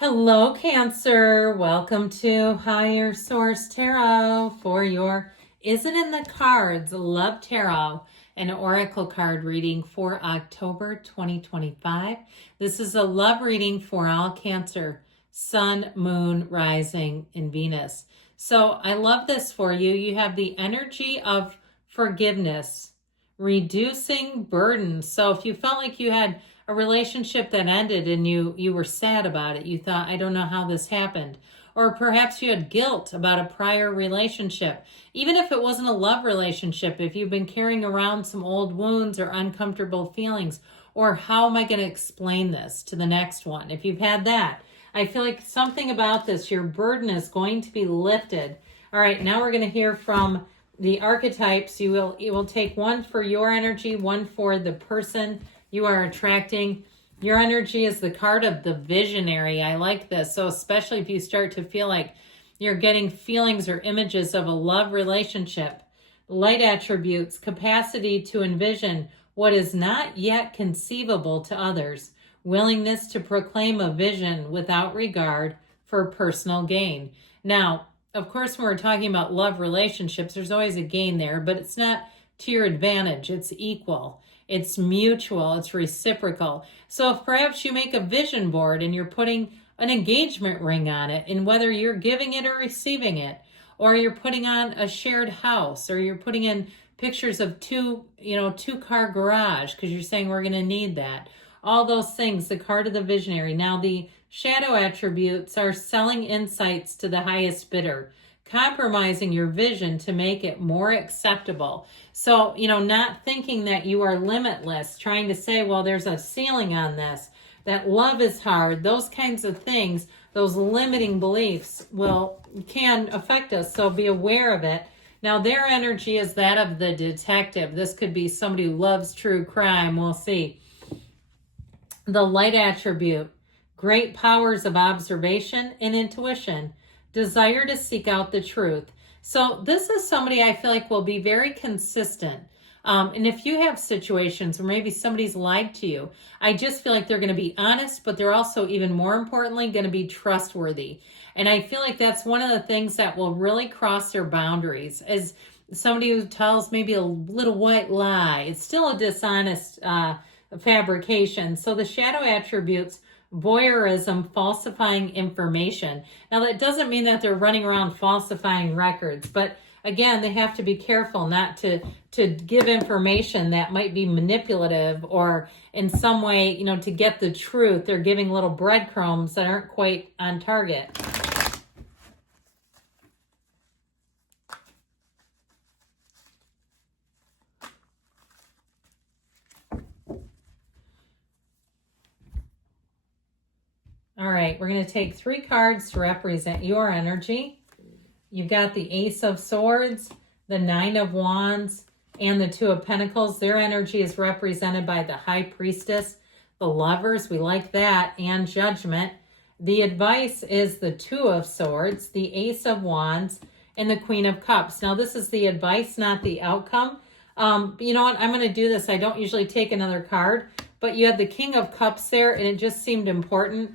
Hello, Cancer. Welcome to Higher Source Tarot for your Is It in the Cards Love Tarot, an oracle card reading for October 2025. This is a love reading for all Cancer, Sun, Moon, Rising, and Venus. So I love this for you. You have the energy of forgiveness, reducing burdens. So if you felt like you had a relationship that ended and you were sad about it, you thought, I don't know how this happened, or perhaps you had guilt about a prior relationship, even if it wasn't a love relationship, if you've been carrying around some old wounds or uncomfortable feelings, or how am I going to explain this to the next one? If you've had that, I feel like something about this, your burden is going to be lifted. All right, now we're going to hear from the archetypes. You will take one for your energy, one for the person you are attracting. Your energy is the card of the visionary. I like this. So especially if you start to feel like you're getting feelings or images of a love relationship, light attributes, capacity to envision what is not yet conceivable to others, willingness to proclaim a vision without regard for personal gain. Now, of course, when we're talking about love relationships, there's always a gain there, but it's not to your advantage. It's equal. It's mutual. It's reciprocal. So if perhaps you make a vision board and you're putting an engagement ring on it, and whether you're giving it or receiving it, or you're putting on a shared house, or you're putting in pictures of two-car garage because you're saying we're going to need that. All those things, the card of the visionary. Now the shadow attributes are selling insights to the highest bidder, compromising your vision to make it more acceptable. So, not thinking that you are limitless, trying to say, well, there's a ceiling on this, that love is hard, those kinds of things, those limiting beliefs can affect us. So be aware of it. Now, their energy is that of the detective. This could be somebody who loves true crime. We'll see. The light attribute, great powers of observation and intuition, desire to seek out the truth. So this is somebody I feel like will be very consistent. And if you have situations where maybe somebody's lied to you, I just feel like they're going to be honest, but they're also, even more importantly, going to be trustworthy. And I feel like that's one of the things that will really cross their boundaries, is somebody who tells maybe a little white lie. It's still a dishonest fabrication. So the shadow attributes, voyeurism, falsifying information. Now that doesn't mean that they're running around falsifying records, but again, they have to be careful not to give information that might be manipulative or in some way, to get the truth. They're giving little breadcrumbs that aren't quite on target. All right, we're going to take 3 cards to represent your energy. You've got the Ace of Swords, the Nine of Wands, and the Two of Pentacles. Their energy is represented by the High Priestess, the Lovers, we like that, and Judgment. The advice is the Two of Swords, the Ace of Wands, and the Queen of Cups. Now, this is the advice, not the outcome. You know what? I'm going to do this. I don't usually take another card, but you have the King of Cups there, and it just seemed important.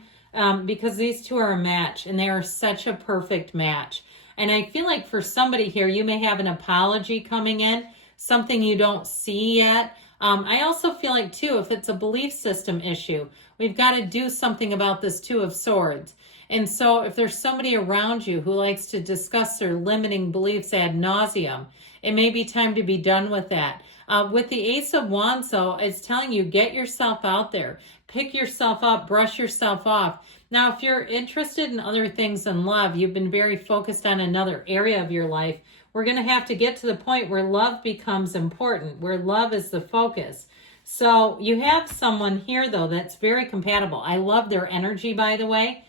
Because these two are a match, and they are such a perfect match. And I feel like for somebody here, you may have an apology coming in, something you don't see yet. I also feel like, too, if it's a belief system issue, we've got to do something about this Two of Swords. And so if there's somebody around you who likes to discuss their limiting beliefs ad nauseum, it may be time to be done with that. With the Ace of Wands, though, it's telling you, get yourself out there. Pick yourself up, brush yourself off. Now, if you're interested in other things than love, you've been very focused on another area of your life, we're going to have to get to the point where love becomes important, where love is the focus. So you have someone here, though, that's very compatible. I love their energy, by the way.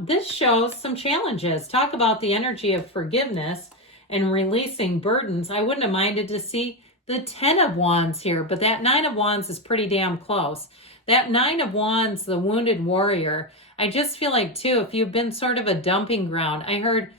This shows some challenges. Talk about the energy of forgiveness and releasing burdens. I wouldn't have minded to see the 10 of Wands here, but that 9 of Wands is pretty damn close. That 9 of Wands, the wounded warrior, I just feel like, too, if you've been sort of a dumping ground, I heard,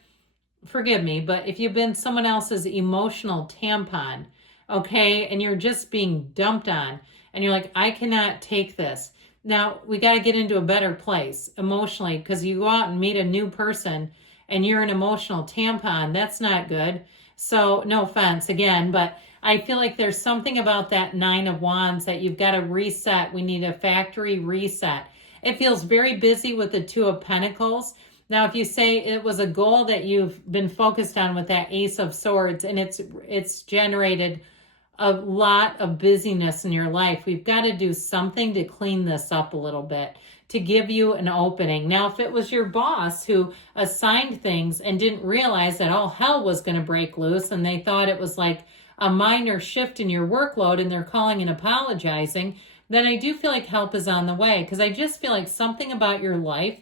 forgive me, but if you've been someone else's emotional tampon, okay, and you're just being dumped on, and you're like, I cannot take this. Now, we got to get into a better place emotionally, because you go out and meet a new person and you're an emotional tampon. That's not good. So, no offense again, but I feel like there's something about that Nine of Wands that you've got to reset. We need a factory reset. It feels very busy with the Two of Pentacles. Now, if you say it was a goal that you've been focused on with that Ace of Swords, and it's generated a lot of busyness in your life, we've got to do something to clean this up a little bit, to give you an opening. Now, if it was your boss who assigned things and didn't realize that all hell was going to break loose, and they thought it was like a minor shift in your workload and they're calling and apologizing, then I do feel like help is on the way, because I just feel like something about your life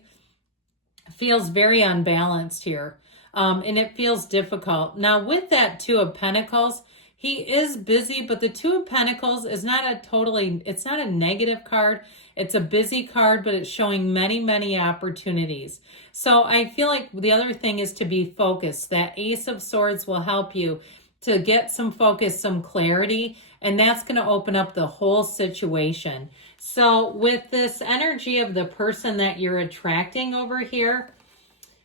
feels very unbalanced here. And it feels difficult. Now, with that Two of Pentacles, he is busy, but the Two of Pentacles is it's not a negative card. It's a busy card, but it's showing many, many opportunities. So I feel like the other thing is to be focused. That Ace of Swords will help you to get some focus, some clarity, and that's going to open up the whole situation. So with this energy of the person that you're attracting over here,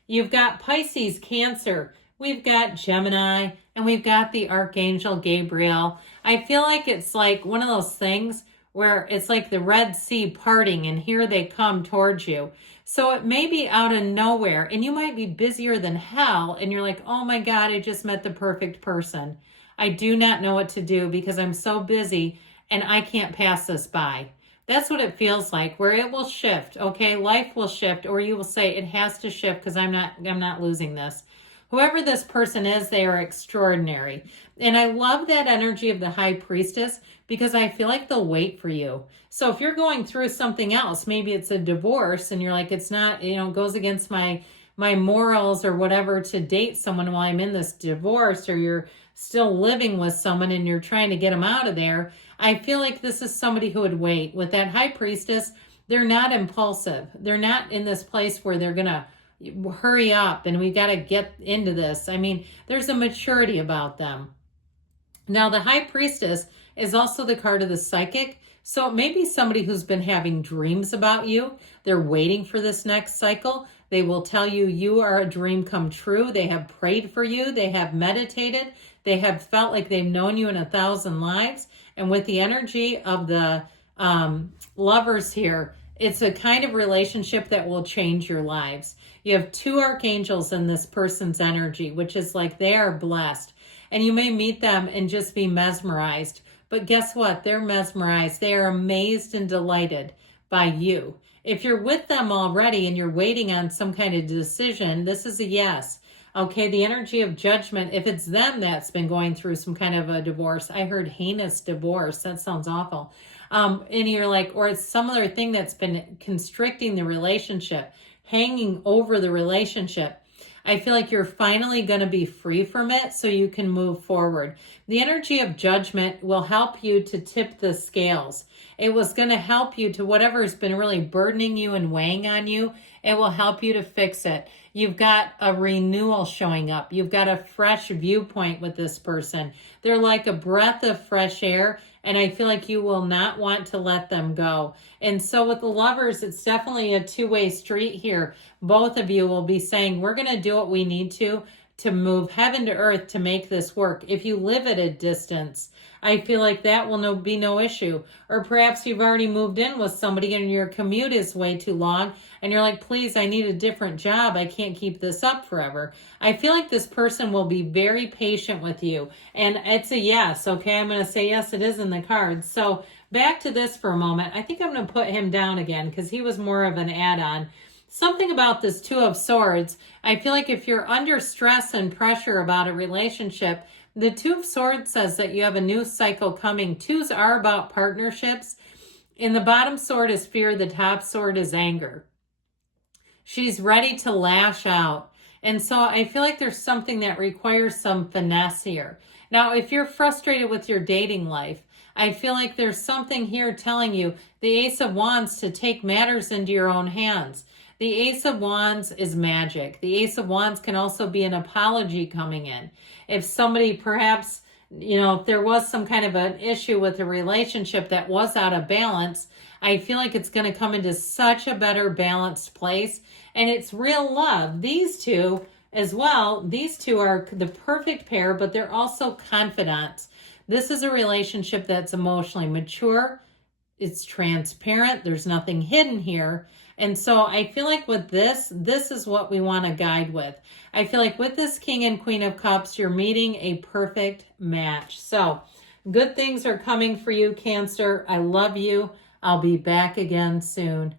you've got Pisces, Cancer, we've got Gemini, and we've got the Archangel Gabriel. I feel like it's like one of those things where it's like the Red Sea parting, and here they come towards you. So it may be out of nowhere, and you might be busier than hell, and you're like, oh my God, I just met the perfect person. I do not know what to do because I'm so busy and I can't pass this by. That's what it feels like, where it will shift, okay? Life will shift, or you will say it has to shift because I'm not losing this. Whoever this person is, they are extraordinary. And I love that energy of the High Priestess, because I feel like they'll wait for you. So if you're going through something else, maybe it's a divorce and you're like, it's not, goes against my morals or whatever to date someone while I'm in this divorce, or you're still living with someone and you're trying to get them out of there, I feel like this is somebody who would wait. With that High Priestess, they're not impulsive. They're not in this place where they're going to hurry up and we got to get into this. I mean, there's a maturity about them. Now, the High Priestess is also the card of the psychic. So it may be somebody who's been having dreams about you. They're waiting for this next cycle. They will tell you you are a dream come true. They have prayed for you. They have meditated. They have felt like they've known you in 1,000 lives. And with the energy of the lovers here, it's a kind of relationship that will change your lives. You have two archangels in this person's energy, which is like they are blessed. And you may meet them and just be mesmerized. But guess what? They're mesmerized. They are amazed and delighted by you. If you're with them already and you're waiting on some kind of decision, this is a yes. Okay, the energy of judgment, if it's them that's been going through some kind of a divorce, I heard heinous divorce. That sounds awful. And you're like, or it's some other thing that's been constricting the relationship, hanging over the relationship. I feel like you're finally going to be free from it so you can move forward. The energy of judgment will help you to tip the scales. It was going to help you to whatever has been really burdening you and weighing on you. It will help you to fix it. You've got a renewal showing up. You've got a fresh viewpoint with this person. They're like a breath of fresh air, and I feel like you will not want to let them go. And so with the lovers, it's definitely a two-way street here. Both of you will be saying, we're going to do what we need to move heaven to earth to make this work. If you live at a distance, I feel like that will be no issue. Or perhaps you've already moved in with somebody and your commute is way too long and you're like, please, I need a different job. I can't keep this up forever. I feel like this person will be very patient with you. And it's a yes, okay? I'm going to say yes, it is in the cards. So back to this for a moment. I think I'm going to put him down again because he was more of an add-on. Something about this Two of Swords, I feel like if you're under stress and pressure about a relationship, the Two of Swords says that you have a new cycle coming. Twos are about partnerships. And the bottom sword is fear. The top sword is anger. She's ready to lash out. And so I feel like there's something that requires some finesse here. Now, if you're frustrated with your dating life, I feel like there's something here telling you the Ace of Wands to take matters into your own hands. The Ace of Wands is magic. The Ace of Wands can also be an apology coming in. If somebody perhaps, if there was some kind of an issue with a relationship that was out of balance, I feel like it's going to come into such a better balanced place, and it's real love. These two as well, these two are the perfect pair, but they're also confidants. This is a relationship that's emotionally mature. It's transparent. There's nothing hidden here. And so I feel like with this is what we want to guide with. I feel like with this King and Queen of Cups, you're meeting a perfect match. So good things are coming for you, Cancer. I love you. I'll be back again soon.